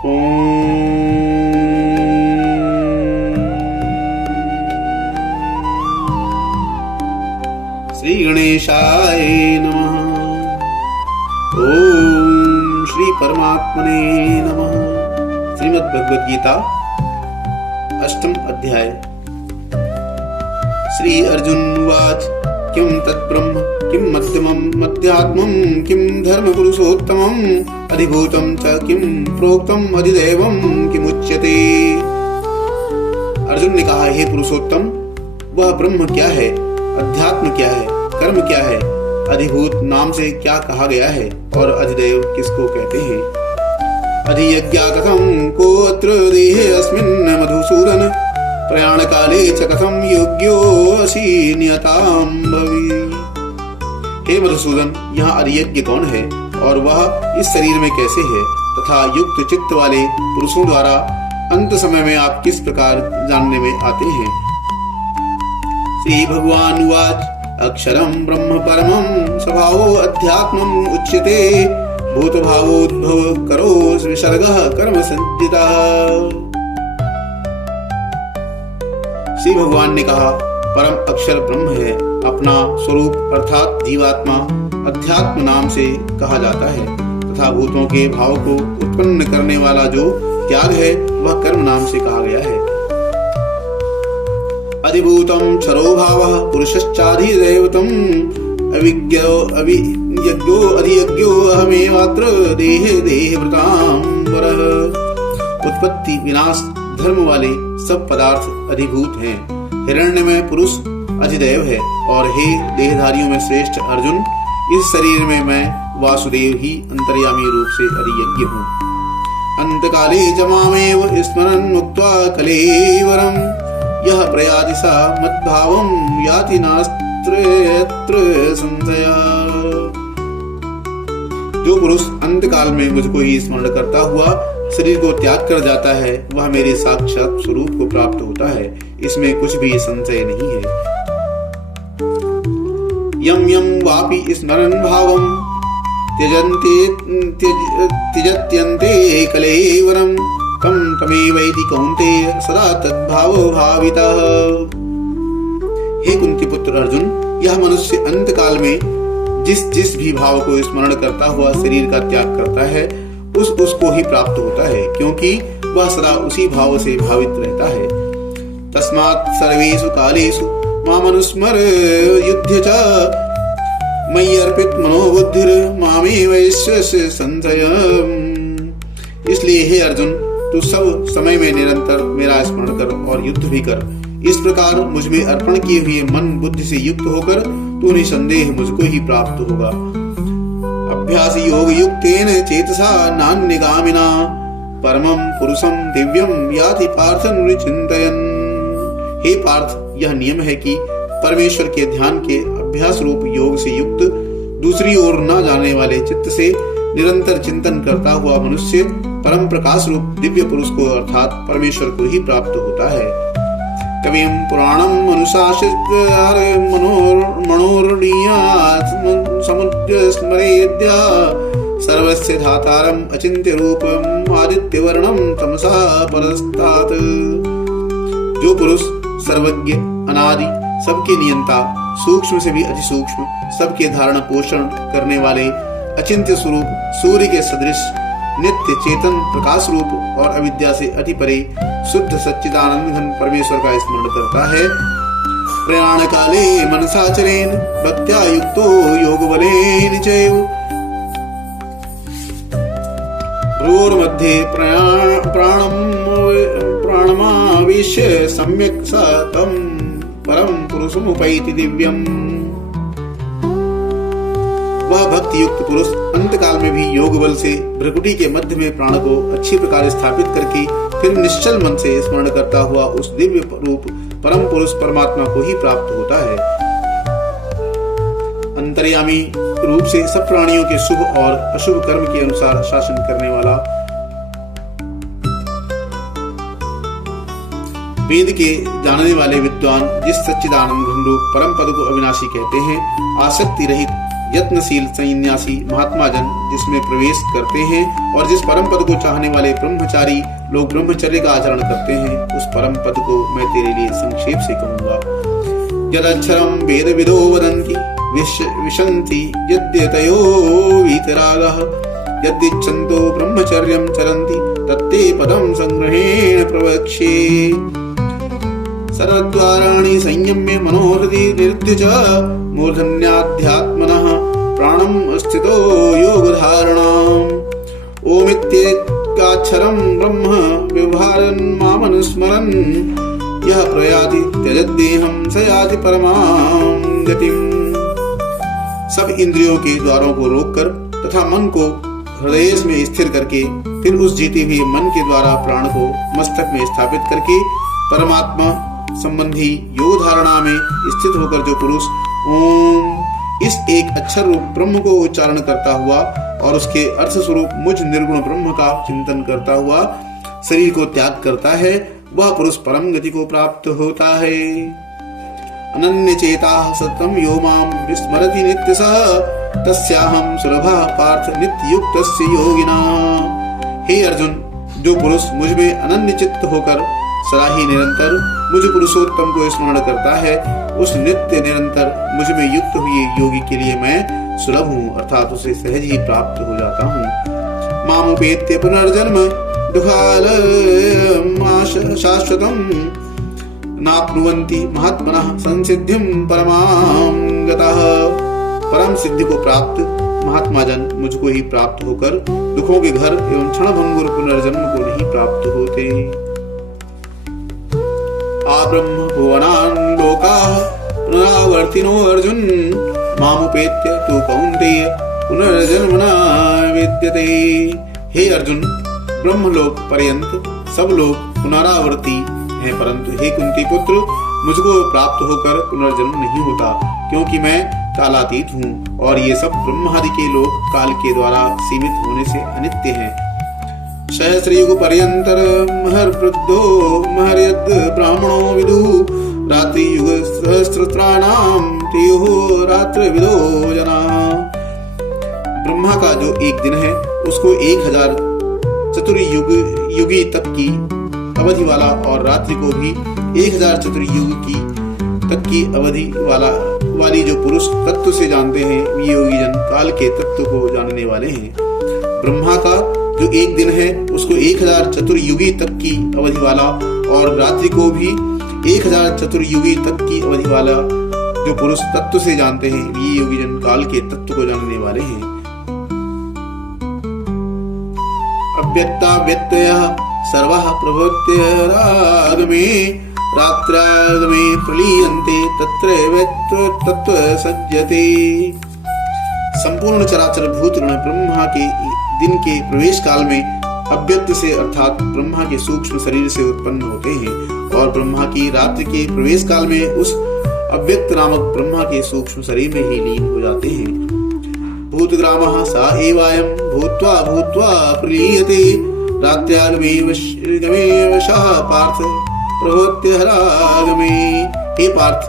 श्री गणेशाय नमः। ओम श्री परमात्मने नमः। श्रीमद् भगवद गीता अष्टम अध्याय। श्री अर्जुन उवाच किं तद्ब्रह्म किं मध्यमं मध्यात्मं किं धर्म पुरुषोत्तमं अधिभूतं च किं प्रोक्तम अधिदैवं किमुच्यते। अर्जुन ने कहा, हे पुरुषोत्तम, वह ब्रह्म क्या है, अध्यात्म क्या है, कर्म क्या है, अधिभूत नाम से क्या कहा गया है और अधिदैव किसको कहते हैं। अधियज्ञा कथम को अत्र देहे अस्मिन् मधुसूदन प्रयाण काले च कथम योग्यो असि नियतां भवि। हे मधुसूदन, यहाँ अधियज्ञ कौन है और वह इस शरीर में कैसे है तथा युक्त चित्त वाले पुरुषों द्वारा अंत समय में आप किस प्रकार जानने में आते हैं। श्री भगवान उवाच अक्षरं ब्रह्म परमं स्वभावो अध्यात्मम् उच्यते भूत भावोद्भव करो विसर्गः कर्म संचितः। श्री भगवान ने कहा, परम अक्षर ब्रह्म है, अपना स्वरूप अर्थात जीवात्मा अध्यात्म नाम से कहा जाता है तथा भूतों के भाव को उत्पन्न करने वाला जो त्याग है वह कर्म नाम से कहा गया है। अधिभूतम क्षरो भावः पुरुषश्चाधिदैवतम् अविज्ञो अधियज्ञो अहमेवात्र देहे देहभृतांबरः। उत्पत्ति विनाश धर्म वाले सब पदार्थ अधिभूत हैं। हिरण्यमय पुरुष अधिदैव है और हे देहधारियों में श्रेष्ठ अर्जुन, इस शरीर में मैं वासुदेव ही अंतर्यामी रूप से अधियज्ञ हूँ। अंतकाले च मामेव स्मरन् मुक्त्वा कलेवरम् यह प्रयाति सा मद्भावं याति नास्त्र संशयः। जो पुरुष अंतकाल में मुझको ही स्मरण करता हुआ शरीर को त्याग कर जाता है वह मेरे साक्षात स्वरूप को प्राप्त होता है, इसमें कुछ भी संशय नहीं है। यम यम वापि स्मरन् भावं त्यजत्यन्ते कलेवरम् तम तमेवैति कौन्तेय सदा तद्भावो भावितः। हे कुंती पुत्र अर्जुन, यह मनुष्य अंतकाल में जिस भी भाव को स्मरण करता हुआ शरीर का त्याग करता है उसको ही प्राप्त होता है, क्योंकि वह सदा उसी भाव से भावित रहता है। तस्मात् सर्वेषु कालेषु मामनुस्मर युध्य च मयि अर्पित मनोबुद्धिर मामेवैष्यस्य संशयम्। इसलिए हे अर्जुन, तू सब समय में निरंतर मेरा स्मरण कर और युद्ध भी कर। इस प्रकार मुझ में अर्पण किए हुए मन बुद्धि से युक्त होकर तू निसंदेह मुझको ही प्राप्त होगा। अभ्यास योग युक्तेन चेतसा नान्यगामिना परमं पुरुषं दिव्यं याति पार्थ नुचिन्तयन्। हे पार्थ, यह नियम है कि परमेश्वर के ध्यान के अभ्यास रूप योग से युक्त दूसरी ओर न जाने वाले चित्त से निरंतर चिंतन करता हुआ मनुष्य परम प्रकाश रूप दिव्य पुरुष को अर्थात परमेश्वर को ही प्राप्त होता है। कविं पुराणं अनुशासित मनोरणीयात् समुद्र स्मरेद्या सर्वस्य धातारम् अचिन्त्य रूपम् आदित्यवर्णं तमसा परस्तात्। जो पुरुष सर्वज्ञ अनादि सबके नियंता सूक्ष्म से भी अति सूक्ष्म सबके धारण पोषण करने वाले अचिंत्य स्वरूप सूर्य के सदृश नित्य चेतन प्रकाश रूप और अविद्या से अति परे शुद्ध सच्चिदानंद घन परमेश्वर का स्मरण करता है। प्रयाण काले मनसाचरेण भक्त्या युक्तो योग बलेन चैव भ्रूर्मध्ये प्राणमावेश्य सम्यक् स तं परम पुरुषमुपैति दिव्यम्। वह भक्ति युक्त पुरुष अंतकाल में भी योग बल से भ्रकुटी के मध्य में प्राण को अच्छी प्रकार स्थापित करके फिर निश्चल मन से स्मरण करता हुआ उस दिव्य रूप परम पुरुष परमात्मा को ही प्राप्त होता है। अंतर्यामी रूप से सब प्राणियों के शुभ और अशुभ कर्म के अनुसार शासन करने वाला, वेद के जानने वाले विद्वान जिस सच्चिदानंद घन रूप परम पद को अविनाशी कहते हैं, आसक्ति रहित यत्नशील सन्यासी महात्मा जन जिसमें प्रवेश करते हैं और जिस परम पद को चाहने वाले ब्रह्मचारी लोग ब्रह्मचर्य का आचरण करते हैं, उस परम पद को मैं तेरे लिए संक्षेप से कहूंगा। यदक्षरम वेद विदो वदन्ति विशन्ति यद्यतयो वीतरागः यदिच्छन्तो ब्रह्मचर्यं चरन्ति तत्ते पदं संग्रहेण प्रवक्ष्ये। सर्वद्वाराणि संयम्य मनोहृदि निरुध्य च मूर्धन्याध्यात्मनः प्राणं स्थितो योगधारणाम्। ओमित्येकाक्षरं ब्रह्म व्यवहारन् मामनुस्मरन् यः प्रयाति त्यजद्देहं स याति परमां गतिम्। सब इंद्रियों के द्वारों को रोककर तथा मन को हृदय में स्थिर करके फिर उस जीते हुए मन के द्वारा प्राण को मस्तक में स्थापित करके परमात्मा संबंधी योग धारणा में स्थित होकर जो पुरुष ओम इस एक अक्षर रूप ब्रह्म को उच्चारण करता हुआ और उसके अर्थ स्वरूप मुझ निर्गुण ब्रह्म का चिंतन करता हुआ शरीर को त्याग करता है, वह पुरुष परम गति को प्राप्त होता है। अनन्य चेता सततम यो माम विस्मरति नित्य सह तस्याहं सुलभः पार्थ नित्य युक्तस्य योगिना। हे अर्जुन, जो पुरुष मुझ में अनन्य चित्त होकर सदा ही निरंतर मुझ पुरुषोत्तम को स्मरण करता है, उस नित्य निरंतर मुझ में युक्त हुए योगी के लिए मैं सुलभ हूँ, अर्थात उसे सहज ही प्राप्त हो जाता हूँ। मामुपेत्य पुनर्जन्म दुःखालयं शाश्वतं नाप्नुवन्ति महात्मनः संसिद्धिं परमां गतः। परम सिद्धि को प्राप्त महात्मा जन मुझको ही प्राप्त होकर दुखों के घर एवं क्षणभंगुर पुनर्जन्म को नहीं प्राप्त होते। आब्रह्म भुवनान् लोकाः पुनरावर्तिनो अर्जुन मामुपेत्य तु कौन्तेय पुनर्जन्म न विद्यते। हे अर्जुन, ब्रह्मलोक पर्यंत सब लोग पुनरावर्ती हैं, परंतु हे कुंती पुत्र, मुझको प्राप्त होकर पुनर्जन्म नहीं होता, क्योंकि मैं कालातीत हूँ और ये सब ब्रह्मादि के लोग काल के द्वारा सीमित होने से अनित्य हैं। सहस्रयुग पर्यंतर महर्वृद्धो महर्यद ब्राह्मणो विदु रात्रि युग सहस्रत्राणाम तेहो रात्र विदो जना। ब्रह्मा का जो एक दिन है उसको 1000 चतुर्युगी तक की अवधि वाला और रात्रि को भी 1000 चतुर्युग की तक की अवधि वाली जो पुरुष तत्व से जानते हैं, ये योगी जन काल के तत्व को जानने वाले हैं। ब्रह्मा का जो एक दिन है उसको 1000 चतुर्युगी तक की अवधि वाला और रात्रि को भी 1000 चतुर्युगी तक की अवधि वाला जो पुरुष तत्व से जानते हैं, ये योगी जन काल के तत्व को जानने वाले हैं। अव्यक्ता व्यक्तयः सर्वः प्रभृत्यरागमे रात्रागमे प्रलीयन्ते तत्र तत्व सज्जते। संपूर्ण चराचर भूतगण ब्रह्मा के दिन के प्रवेश काल में अव्यक्त से अर्थात ब्रह्मा के सूक्ष्म शरीर से उत्पन्न होते हैं और ब्रह्मा की रात्रि के प्रवेश काल में उस अव्यक्त नामक ब्रह्मा के सूक्ष्म शरीर में ही लीन हो जाते हैं। भूतग्रामः स एवायं भूत्वा भूत्वा प्रलीयते रात्र्यागमे वशः पार्थ प्रभृत्यहरागमे। हे पार्थ,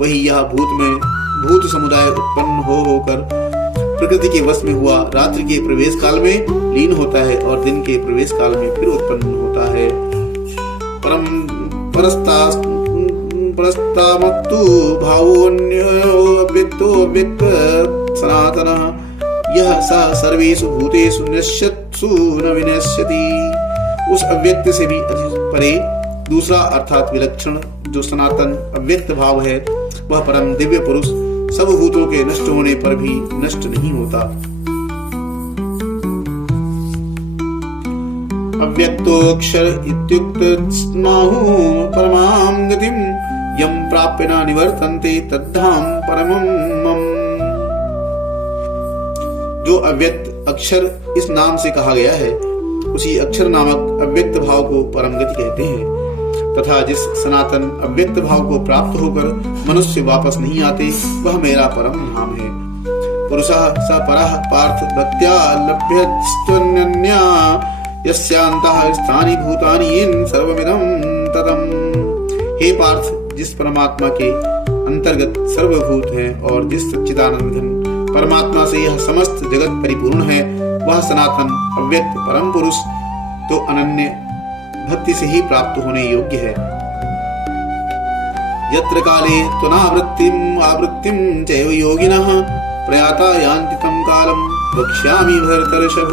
वही यह भूत समुदाय उत्पन्न होकर प्रकृति के वश में हुआ रात्रि के प्रवेश काल में लीन होता है और दिन के प्रवेश काल में फिर उत्पन्न होता है। परम परस्तामत्तु भावोऽन्यो अव्यक्तो अव्यक्त सनातनः यह स सर्वेषु भूतेषु नश्यत्सु न विनश्यति। उस अव्यक्त से भी परे दूसरा अर्थात विलक्षण जो सनातन अव्यक्त भाव है, वह परम दिव्य पुरुष सब भूतों के नष्ट होने पर भी नष्ट नहीं होता। अव्यक्तोऽक्षर इत्युक्तस्माहु परमां गतिं यं प्राप्य न निवर्तन्ते तद्धाम परमं मम। जो अव्यक्त अक्षर इस नाम से कहा गया है, उसी अक्षर नामक अव्यक्त भाव को परम गति कहते हैं तथा जिस सनातन अव्यक्त भाव को प्राप्त होकर मनुष्य वापस नहीं आते, वह मेरा परम धाम है। पुरुषः स परः पार्थ भक्त्या लभ्यस्त्वन्यन्या यस्यान्तः स्थानि भूतानि येन सर्वमिदं ततम्। हे पार्थ, जिस परमात्मा के अंतर्गत सर्वभूत हैं और जिस सच्चिदानंद घन परमात्मा से यह समस्त जगत परिपूर्ण है, वह सनातन अव्यक्त परम पुरुष तो अनन्य भक्ति से ही प्राप्त होने योग्य है। यत्र काले त्वनावृत्तिम आवृत्तिम चैव योगिनः प्रयाता यान्ति तं कालम वक्ष्यामि भरतर्षभ।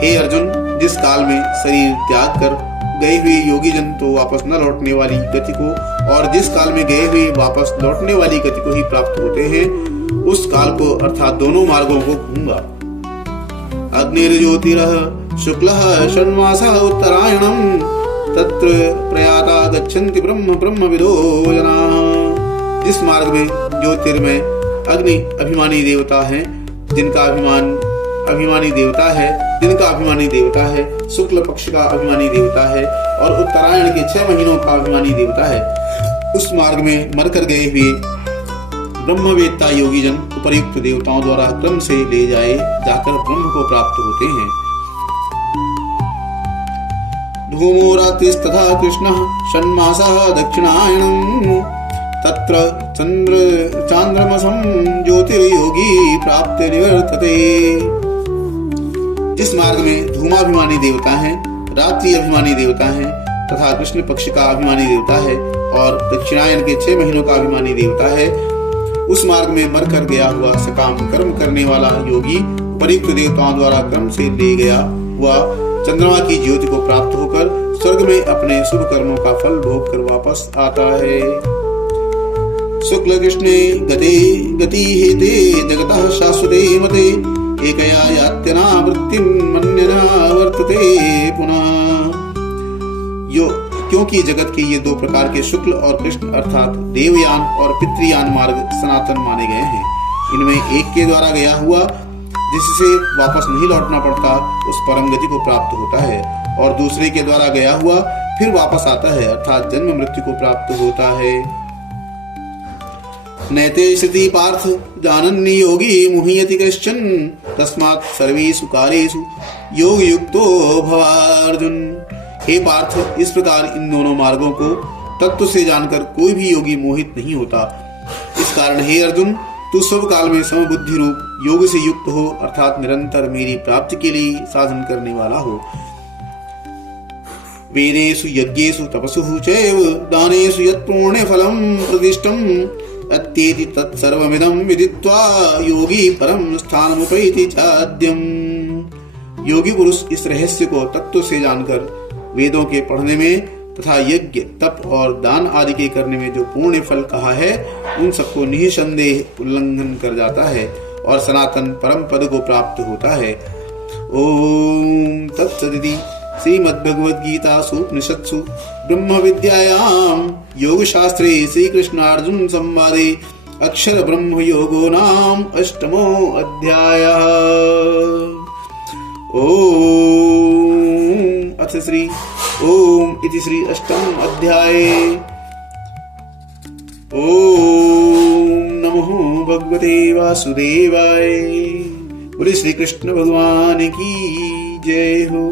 हे अर्जुन, जिस काल में शरीर त्याग कर गए हुए योगी जन तो वापस न लौटने वाली गति को, और जिस काल में गए हुए वापस लौटने वाली गति को ही प्राप्त होते हैं, उस काल को अर्थात दोनों मार्गों को कहूंगा। अग्निर्ज्योतिरः शुक्लः षण्मासः उत्तरायणम् तत्र प्रयाता गच्छन्ति ब्रह्मविदो जनाः। जिस मार्ग में ज्योतिर्मय अग्नि अभिमानी देवता है, जिनका अभिमानी देवता है, शुक्ल पक्ष का अभिमानी देवता है और उत्तरायण के 6 महीनों का अभिमानी देवता है, उस मार्ग में मरकर गए हुए ब्रह्मवेत्ता योगी जन उपर्युक्त देवताओं द्वारा क्रम से ले जाकर ब्रह्म को प्राप्त होते हैं। धूमो रात्रिस्तथा कृष्णः षण्मासः दक्षिणायनम् तत्र चांद्रमसं ज्योतिर्योगी प्राप्त निवर्तते। जिस मार्ग में धूमाभिमानी देवता है, रात्रि अभिमानी देवता है तथा कृष्ण पक्ष का अभिमानी देवता है और दक्षिणायन के 6 महीनों का अभिमानी देवता है, उस मार्ग में मरकर गया हुआ सकाम कर्म करने वाला योगी उपर्युक्त देवताओं द्वारा क्रम से ले गया हुआ चंद्रमा की ज्योति को प्राप्त होकर स्वर्ग में अपने शुभ कर्मों का फल भोग कर वापस आता है। शुक्ल कृष्णे गति हेते जगतः शाश्वते मते एकया यात्यनावृत्तिं मन्यना वर्तते पुनः। क्योंकि जगत के ये 2 प्रकार के शुक्ल और कृष्ण अर्थात देवयान और पितृयान मार्ग सनातन माने गए हैं। इनमें एक के द्वारा गया हुआ जिससे वापस नहीं लौटना पड़ता उस परम गति को प्राप्त होता है, और दूसरे के द्वारा गया हुआ फिर वापस आता है अर्थात जन्म मृत्यु को प्राप्त होता है। नैते श्रुति पार्थ जानन्नि योगी मुह्यति कश्चन तस्मात् सर्वेषु कालेषु योग युक्तो भवार्जुन। हे पार्थ, इस प्रकार इन दोनों मार्गों को तत्व से जानकर कोई भी योगी मोहित नहीं होता। इस कारण हे अर्जुन, तू सब काल में समबुद्धि रूप योग से युक्त हो अर्थात निरंतर मेरी प्राप्ति के लिए साधन करने वाला हो। वेदेषु यज्ञेषु तपसु चैव दानेषु यत् पुण्य फलम प्रतिष्ठम अत्येति तत्सर्वमिदं विदित्वा योगी परम स्थानमुपैति चाद्यम्। योगी पुरुष इस रहस्य को तत्व से जानकर वेदों के पढ़ने में तथा यज्ञ तप और दान आदि के करने में जो पुण्य फल कहा है, उन सबको निःसंदेह उल्लंघन कर जाता है और सनातन परम पद को प्राप्त होता है। ओम तत्सदिति श्रीमद्भगवद्गीतासु उपनिषत्सु ब्रह्म विद्यायां योग शास्त्रे श्री कृष्णार्जुन संवादे अक्षर ब्रह्म योगो नाम 8मो अध्यायः। ओम इति श्री 8म अध्याये। ओम नमो भगवते वासुदेवाय। बोले श्री कृष्ण भगवान की जय हो।